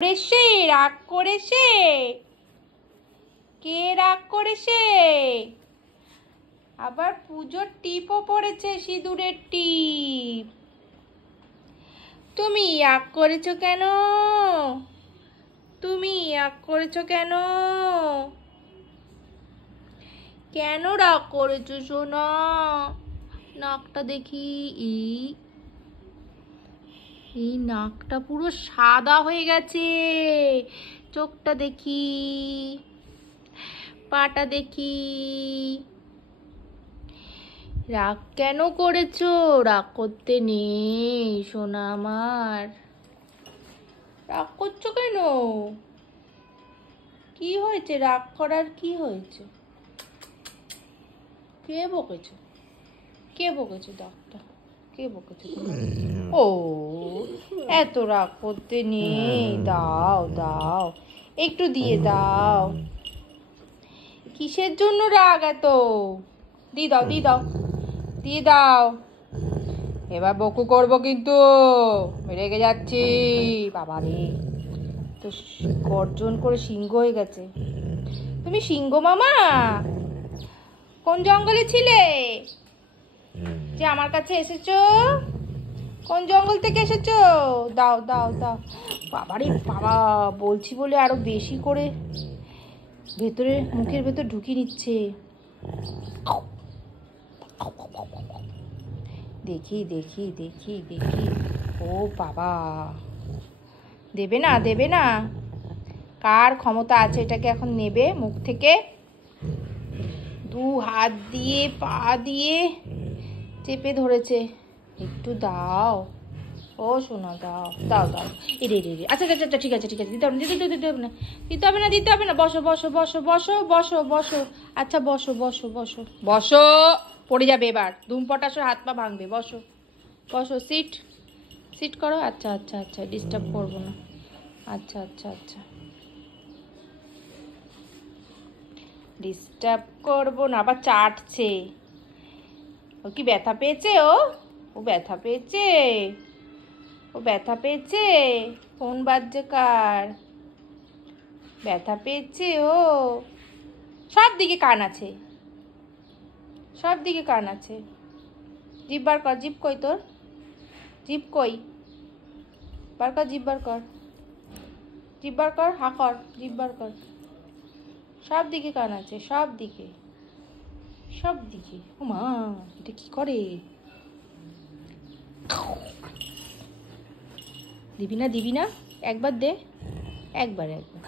করেছে রাগ করেছে? কে রাগ করেছে? আবার পুজোর টিপও পড়েছে, সিঁদুরের টিপ। তুমি রাগ করেছো কেন? তুমি রাগ করেছো কেন? কেন রাগ করেছো সোনা? নাকটা দেখি। এই নাকটা পুরো সাদা হয়ে গেছে। চোখটা দেখি, পাটা দেখি। রাগ কেন করেছো? রাগ করতে নেই সোনা আমার। রাগ করছো কেন? কি হয়েছে? রাগ করার কি হয়েছে? কে বকেছে? কে বকেছে? ডাক্তার কে বকেছে? ও, এত রাগ করতে নেই। দাও দাও, একটু দিয়ে দাও। কিসের জন্য রাগ এত? দিয়ে দাও, দিয়ে দাও, দিয়ে দাও। এবার বকু করবো কিন্তু। রেগে যাচ্ছি। বাবা রে, তো গর্জন করে সিংহ হয়ে গেছে। তুমি সিংহ মামা? কোন জঙ্গলে ছিলে যে আমার কাছে এসেছো? কোন জঙ্গল থেকে এসেছো? দাও দাও দাও। বাবারে বাবা, বলছি বলে আরো বেশি করে ভেতরে, মুখের ভেতর ঢুকিয়ে নিচ্ছে। দেখি দেখি দেখি দেখি। ও বাবা, দেবে না, দেবে না? কার ক্ষমতা আছে এটাকে এখন নেবে মুখ থেকে? দু হাত দিয়ে পা দিয়ে চেপে ধরেছে। একটু দাও ও সোনা, দাও দাও দাও। এরে রে রে, আচ্ছা আচ্ছা আচ্ছা, ঠিক আছে ঠিক আছে, দিতে হবে না, দিতে হবে না, দিতে হবে না, দিতে হবে না। বসো বসো বসো বসো বসো বসো। আচ্ছা বসো বসো বসো বসো। পড়ে যাবে এবার, ধুম পটাশো, হাত পা ভাঙবে। বসো বসো, সিট সিট করো। আচ্ছা আচ্ছা আচ্ছা, ডিস্টার্ব করবো না। আচ্ছা আচ্ছা আচ্ছা, ডিস্টার্ব করবো না। আবার চাটছে। ও কি ব্যথা পেয়েছে? ও ব্যথা পেয়েছে? ও ব্যথা পেয়েছে? ফোন বাজছে কার? ব্যথা পেয়েছে ও? সব দিকে কান আছে, সব দিকে কান আছে। জিভ বার কর, জিভ কই তোর? জিভ কই? বার কর, জিভ বার কর, জিভ বার কর, হা কর, জিভ বার কর। সব দিকে কান আছে, সব দিকে, সব দিকে। ও মা, এটা কি করে? দিবি না, দিবি না? একবার দে, একবার একবার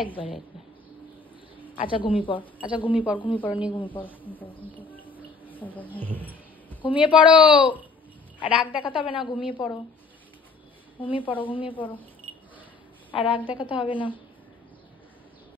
একবার একবার। আচ্ছা ঘুমিয়ে পড়, আচ্ছা ঘুমিয়ে পড়, ঘুমিয়ে পড়ো, নিয়ে ঘুমিয়ে পড়ো, ঘুমিয়ে পড়ো। আর রাগ দেখাতে হবে না, ঘুমিয়ে পড়ো, ঘুমিয়ে পড়ো, ঘুমিয়ে পড়ো। আর রাগ দেখাতে হবে না।